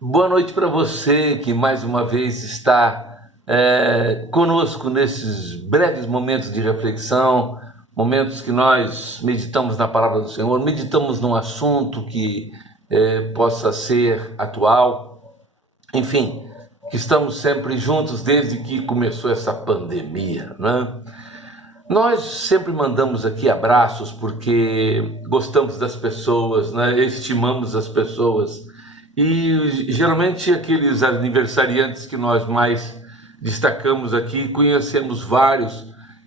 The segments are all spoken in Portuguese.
Boa noite para você que mais uma vez está conosco nesses breves momentos de reflexão, momentos que nós meditamos na palavra do Senhor, meditamos num assunto que possa ser atual, enfim, que estamos sempre juntos desde que começou essa pandemia, né? Nós sempre mandamos aqui abraços porque gostamos das pessoas, né? Estimamos as pessoas. E geralmente aqueles aniversariantes que nós mais destacamos aqui, conhecemos vários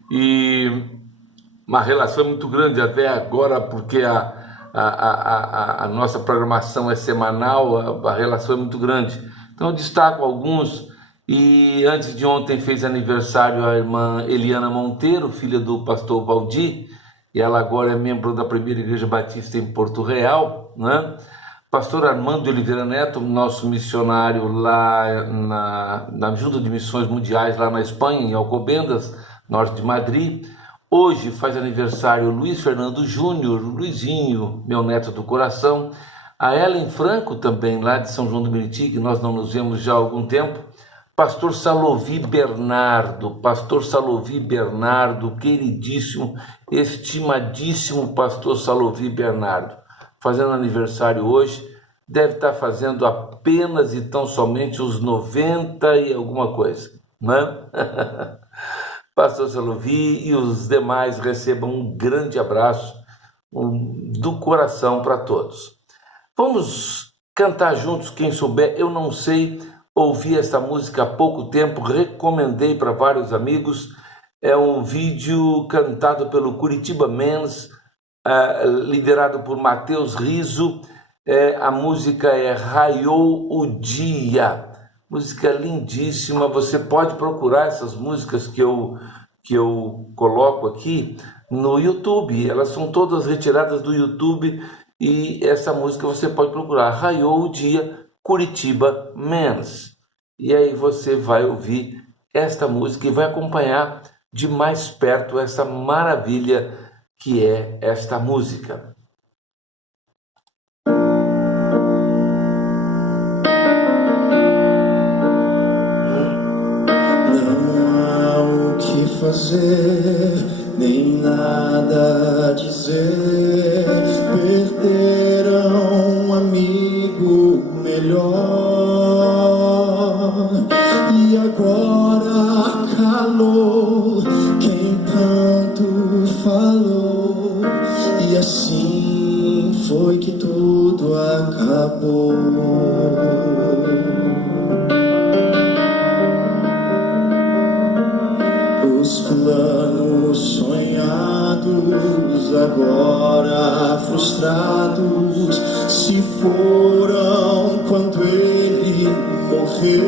e uma relação muito grande até agora, porque a nossa programação é semanal, a relação é muito grande. Então eu destaco alguns. E antes de ontem fez aniversário a irmã Eliana Monteiro, filha do pastor Valdir, e ela agora é membro da Primeira Igreja Batista em Porto Real, né? Pastor Armando de Oliveira Neto, nosso missionário lá na Junta de Missões Mundiais, lá na Espanha, em Alcobendas, norte de Madrid. Hoje faz aniversário Luiz Fernando Júnior, Luizinho, meu neto do coração. A Ellen Franco também, lá de São João do Meriti, que nós não nos vemos já há algum tempo. Pastor Salovi Bernardo, queridíssimo, estimadíssimo pastor Salovi Bernardo, fazendo aniversário hoje, deve estar fazendo apenas e tão somente os 90 e alguma coisa, né? Pastor Salovi e os demais recebam um grande abraço do coração para todos. Vamos cantar juntos, quem souber. Eu não sei, ouvi essa música há pouco tempo, recomendei para vários amigos. É um vídeo cantado pelo Curitiba Men's, liderado por Matheus Riso. A música é Raiou o Dia, música lindíssima. Você pode procurar essas músicas que eu coloco aqui no YouTube, elas são todas retiradas do YouTube, e essa música você pode procurar, Raiou o Dia, Curitiba Men's, e aí você vai ouvir esta música e vai acompanhar de mais perto essa maravilha que é esta música. Não há o que fazer, nem nada a dizer. Perderam um amigo melhor, e agora calou quem tanto falou, e assim foi que tudo acabou. Os planos sonhados, agora frustrados, se foram quando ele morreu.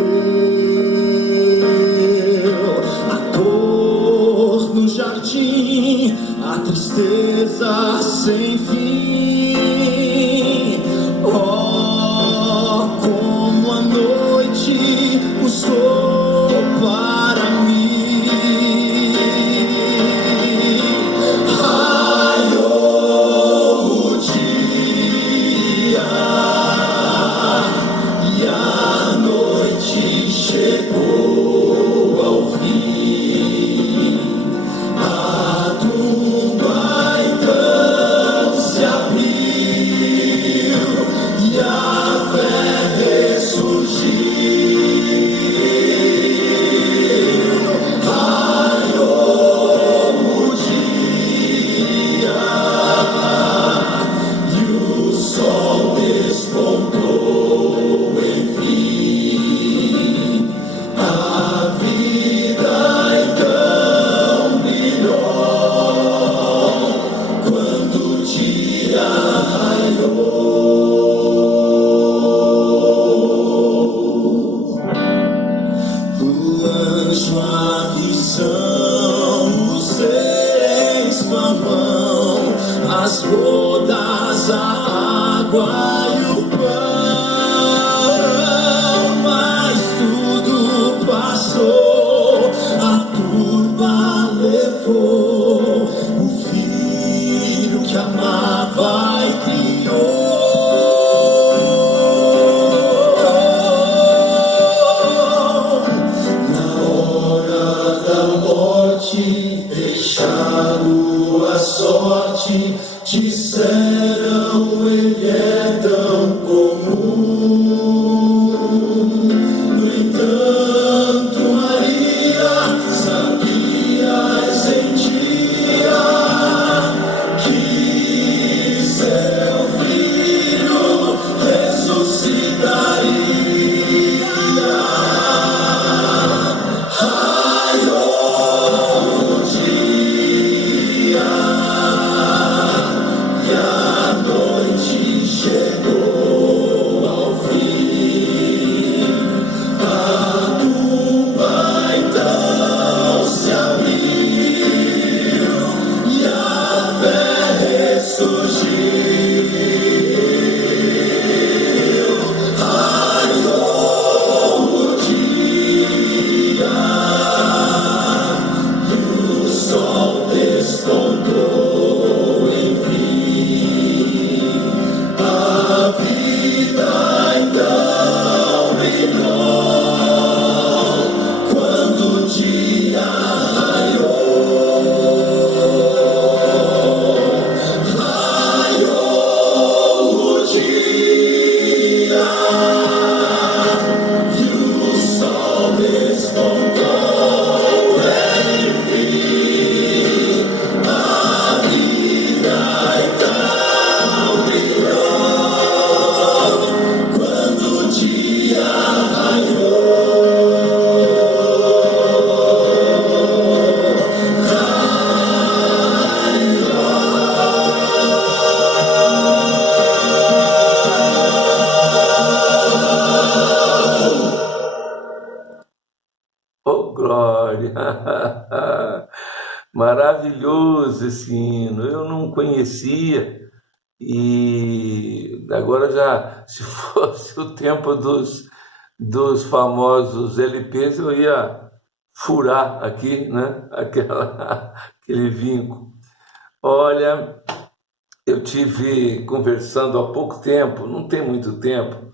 A dor no jardim, a tristeza sem fim. Oh, como a noite custou para mim. Raiou o dia, Olha, maravilhoso esse hino, eu não conhecia. E agora já, se fosse o tempo dos famosos LPs, eu ia furar aqui, né? Aquele vinco. Olha, eu tive conversando há pouco tempo, não tem muito tempo,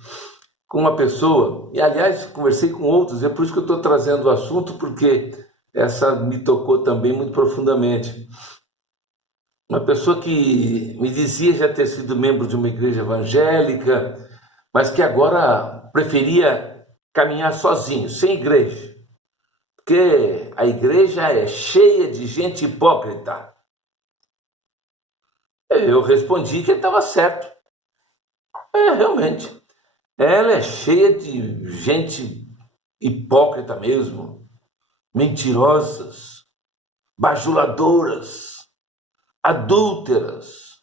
com uma pessoa, e aliás conversei com outros, é por isso que eu estou trazendo o assunto, porque essa me tocou também muito profundamente. Uma pessoa que me dizia já ter sido membro de uma igreja evangélica, mas que agora preferia caminhar sozinho, sem igreja, porque a igreja é cheia de gente hipócrita. Eu respondi que ele estava certo. Realmente, ela é cheia de gente hipócrita mesmo, mentirosas, bajuladoras, adúlteras.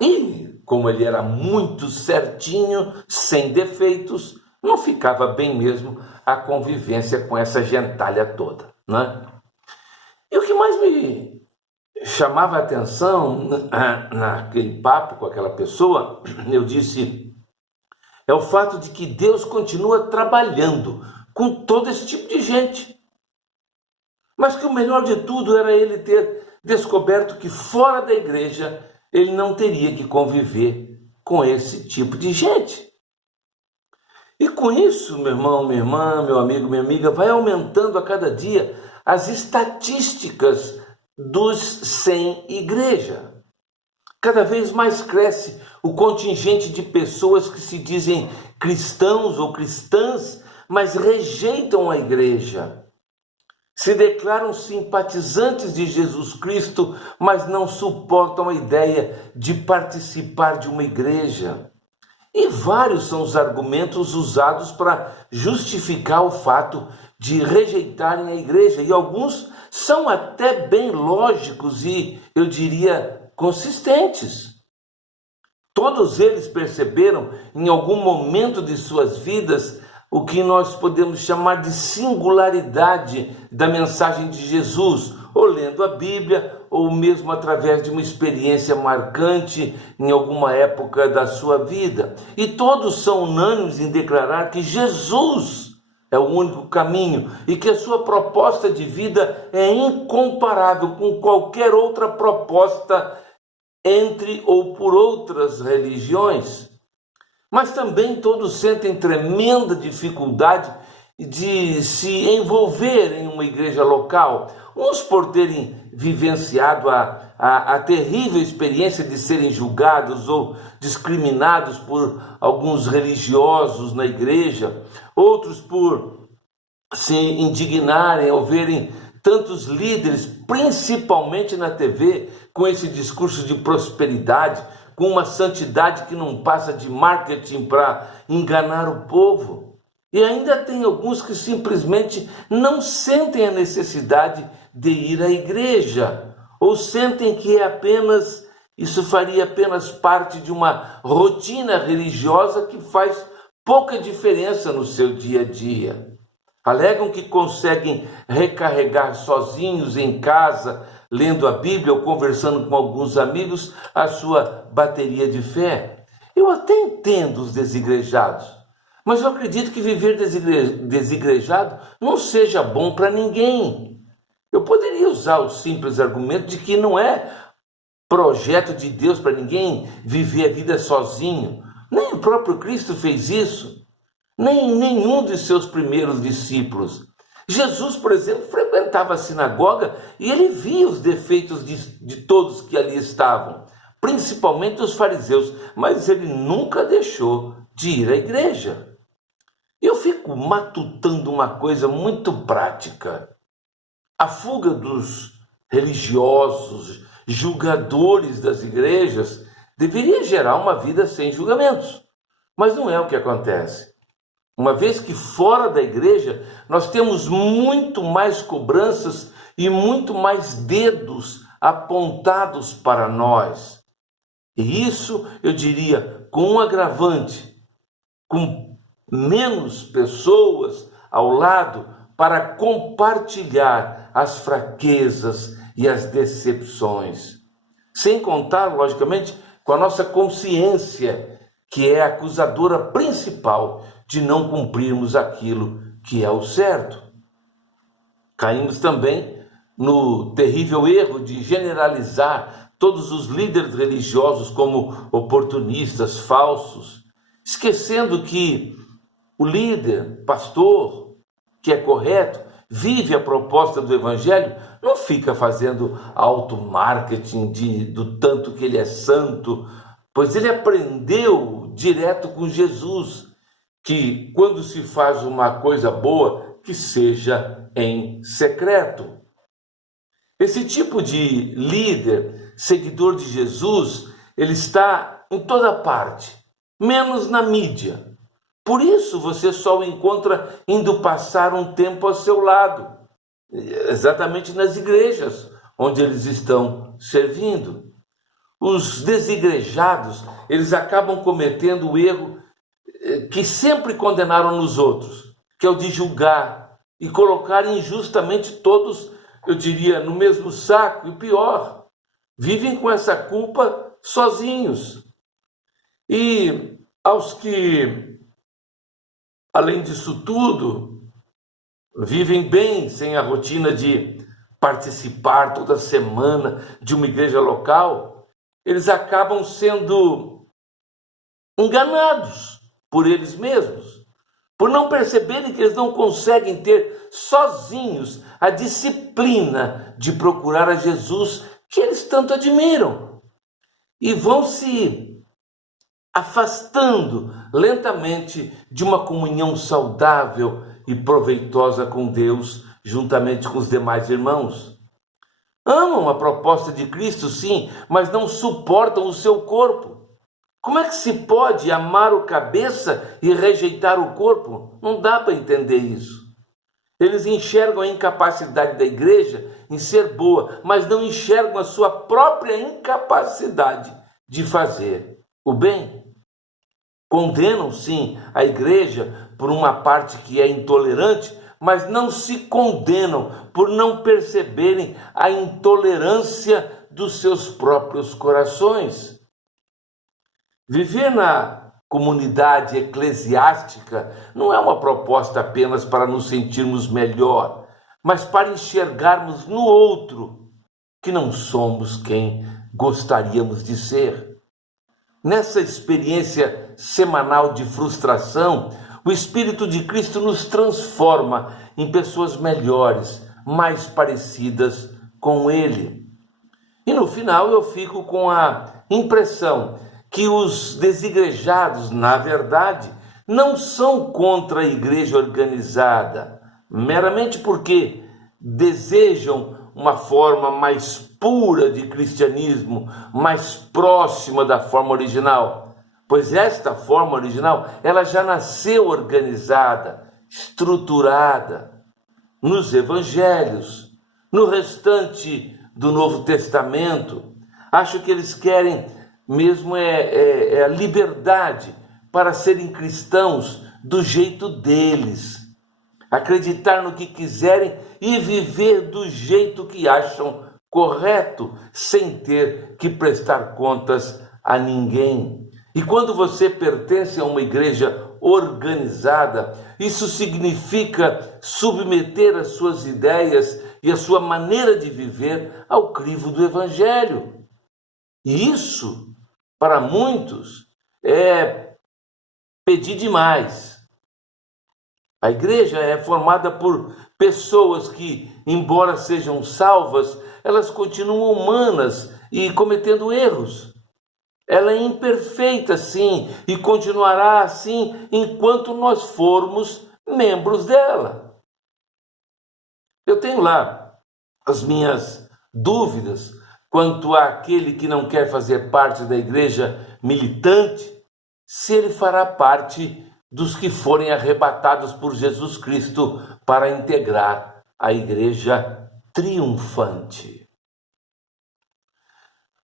E, como ele era muito certinho, sem defeitos, não ficava bem mesmo a convivência com essa gentalha toda, né? E o que mais me chamava a atenção naquele papo com aquela pessoa, eu disse, é o fato de que Deus continua trabalhando com todo esse tipo de gente. Mas que o melhor de tudo era ele ter descoberto que fora da igreja ele não teria que conviver com esse tipo de gente. E com isso, meu irmão, minha irmã, meu amigo, minha amiga, vai aumentando a cada dia as estatísticas dos sem igreja. Cada vez mais cresce o contingente de pessoas que se dizem cristãos ou cristãs, mas rejeitam a igreja. Se declaram simpatizantes de Jesus Cristo, mas não suportam a ideia de participar de uma igreja. E vários são os argumentos usados para justificar o fato de rejeitarem a igreja. E alguns são até bem lógicos e, eu diria, consistentes. Todos eles perceberam, em algum momento de suas vidas, o que nós podemos chamar de singularidade da mensagem de Jesus, ou lendo a Bíblia, ou mesmo através de uma experiência marcante em alguma época da sua vida. E todos são unânimes em declarar que Jesus é o único caminho e que a sua proposta de vida é incomparável com qualquer outra proposta entre ou por outras religiões. Mas também todos sentem tremenda dificuldade de se envolver em uma igreja local, uns por terem vivenciado a terrível experiência de serem julgados ou discriminados por alguns religiosos na igreja, outros por se indignarem ao verem tantos líderes, principalmente na TV, com esse discurso de prosperidade, com uma santidade que não passa de marketing para enganar o povo. E ainda tem alguns que simplesmente não sentem a necessidade de ir à igreja, ou sentem que isso faria apenas parte de uma rotina religiosa que faz pouca diferença no seu dia a dia. Alegam que conseguem recarregar sozinhos em casa, lendo a Bíblia ou conversando com alguns amigos, a sua bateria de fé. Eu até entendo os desigrejados, mas eu acredito que viver desigrejado não seja bom para ninguém. Eu poderia usar o simples argumento de que não é projeto de Deus para ninguém viver a vida sozinho. Nem o próprio Cristo fez isso, nem nenhum de seus primeiros discípulos. Jesus, por exemplo, frequentava a sinagoga e ele via os defeitos de todos que ali estavam, principalmente os fariseus, mas ele nunca deixou de ir à igreja. Eu fico matutando uma coisa muito prática. A fuga dos religiosos, julgadores das igrejas, deveria gerar uma vida sem julgamentos, mas não é o que acontece. Uma vez que fora da igreja nós temos muito mais cobranças e muito mais dedos apontados para nós. E isso, eu diria, com um agravante, com menos pessoas ao lado para compartilhar as fraquezas e as decepções. Sem contar, logicamente, com a nossa consciência, que é a acusadora principal de não cumprirmos aquilo que é o certo. Caímos também no terrível erro de generalizar todos os líderes religiosos como oportunistas, falsos, esquecendo que o líder, pastor, que é correto, vive a proposta do Evangelho, não fica fazendo auto-marketing do tanto que ele é santo, pois ele aprendeu direto com Jesus que quando se faz uma coisa boa, que seja em secreto. Esse tipo de líder, seguidor de Jesus, ele está em toda parte, menos na mídia. Por isso você só o encontra indo passar um tempo ao seu lado, exatamente nas igrejas onde eles estão servindo. Os desigrejados, eles acabam cometendo o erro que sempre condenaram nos outros, que é o de julgar e colocar injustamente todos, eu diria, no mesmo saco, e pior, vivem com essa culpa sozinhos. E aos que, além disso tudo, vivem bem sem a rotina de participar toda semana de uma igreja local, eles acabam sendo enganados por eles mesmos, por não perceberem que eles não conseguem ter sozinhos a disciplina de procurar a Jesus que eles tanto admiram. E vão se afastando lentamente de uma comunhão saudável e proveitosa com Deus, juntamente com os demais irmãos. Amam a proposta de Cristo, sim, mas não suportam o seu corpo. Como é que se pode amar o cabeça e rejeitar o corpo? Não dá para entender isso. Eles enxergam a incapacidade da igreja em ser boa, mas não enxergam a sua própria incapacidade de fazer o bem. Condenam, sim, a igreja por uma parte que é intolerante, mas não se condenam por não perceberem a intolerância dos seus próprios corações. Viver na comunidade eclesiástica não é uma proposta apenas para nos sentirmos melhor, mas para enxergarmos no outro que não somos quem gostaríamos de ser. Nessa experiência semanal de frustração, o Espírito de Cristo nos transforma em pessoas melhores, mais parecidas com Ele. E no final eu fico com a impressão que os desigrejados, na verdade, não são contra a igreja organizada, meramente porque desejam uma forma mais pura de cristianismo, mais próxima da forma original, pois esta forma original, ela já nasceu organizada, estruturada nos evangelhos, no restante do Novo Testamento. Acho que eles querem mesmo a liberdade para serem cristãos do jeito deles, acreditar no que quiserem e viver do jeito que acham correto, sem ter que prestar contas a ninguém. E quando você pertence a uma igreja organizada, isso significa submeter as suas ideias e a sua maneira de viver ao crivo do Evangelho. E isso, para muitos, é pedir demais. A igreja é formada por pessoas que, embora sejam salvas, elas continuam humanas e cometendo erros. Ela é imperfeita, sim, e continuará assim enquanto nós formos membros dela. Eu tenho lá as minhas dúvidas quanto àquele que não quer fazer parte da igreja militante, se ele fará parte dos que forem arrebatados por Jesus Cristo para integrar a igreja triunfante.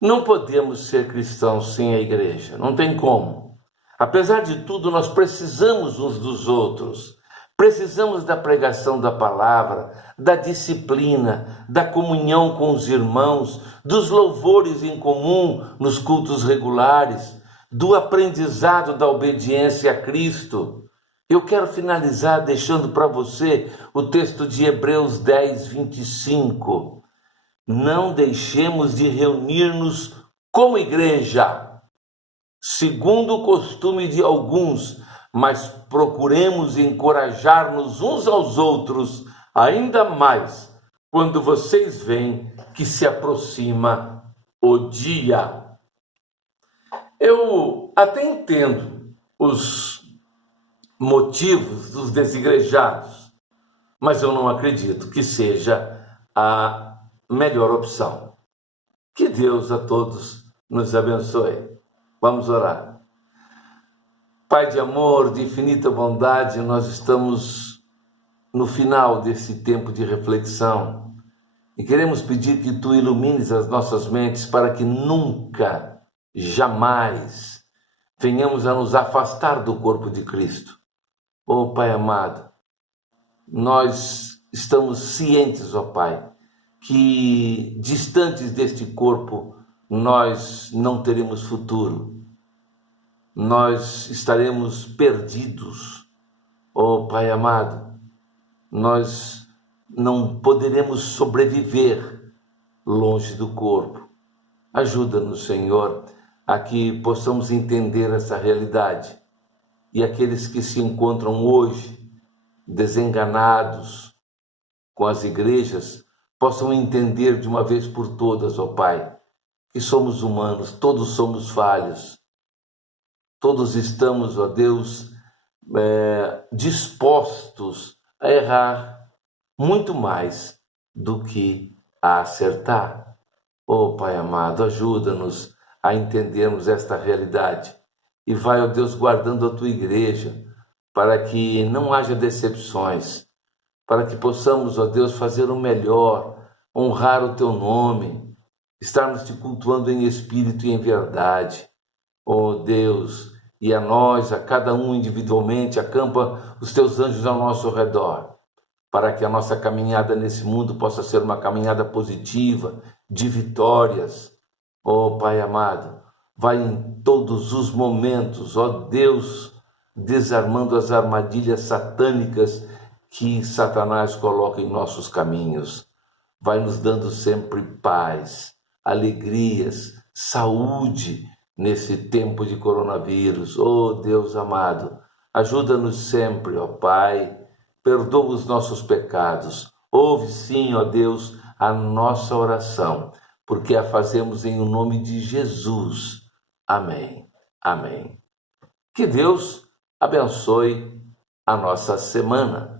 Não podemos ser cristãos sem a igreja, não tem como. Apesar de tudo, nós precisamos uns dos outros. Precisamos da pregação da palavra, da disciplina, da comunhão com os irmãos, dos louvores em comum nos cultos regulares, do aprendizado da obediência a Cristo. Eu quero finalizar deixando para você o texto de Hebreus 10, 25. Não deixemos de reunir-nos como igreja, segundo o costume de alguns, mas procuremos encorajar-nos uns aos outros, ainda mais quando vocês veem que se aproxima o dia. Eu até entendo os motivos dos desigrejados, mas eu não acredito que seja a melhor opção. Que Deus a todos nos abençoe. Vamos orar. Pai de amor, de infinita bondade, nós estamos no final desse tempo de reflexão e queremos pedir que Tu ilumines as nossas mentes para que nunca, jamais venhamos a nos afastar do corpo de Cristo. Oh Pai amado, nós estamos cientes, ó Pai, que distantes deste corpo nós não teremos futuro. Nós estaremos perdidos. Oh Pai amado, nós não poderemos sobreviver longe do corpo. Ajuda-nos, Senhor, a que possamos entender essa realidade. E aqueles que se encontram hoje desenganados com as igrejas, possam entender de uma vez por todas, ó Pai, que somos humanos, todos somos falhos. Todos estamos, ó Deus, dispostos a errar muito mais do que a acertar. Oh Pai amado, ajuda-nos a entendermos esta realidade e vai, ó Deus, guardando a Tua igreja para que não haja decepções, para que possamos, ó Deus, fazer o melhor, honrar o Teu nome, estarmos Te cultuando em espírito e em verdade. Oh Deus, e a nós, a cada um individualmente, acampa os Teus anjos ao nosso redor, para que a nossa caminhada nesse mundo possa ser uma caminhada positiva, de vitórias. Oh Pai amado, vai em todos os momentos, ó Deus, desarmando as armadilhas satânicas que Satanás coloca em nossos caminhos. Vai nos dando sempre paz, alegrias, saúde, nesse tempo de coronavírus. Oh Deus amado, ajuda-nos sempre, ó Pai, perdoa os nossos pecados, ouve sim, ó Deus, a nossa oração, porque a fazemos em o nome de Jesus. Amém, amém. Que Deus abençoe a nossa semana.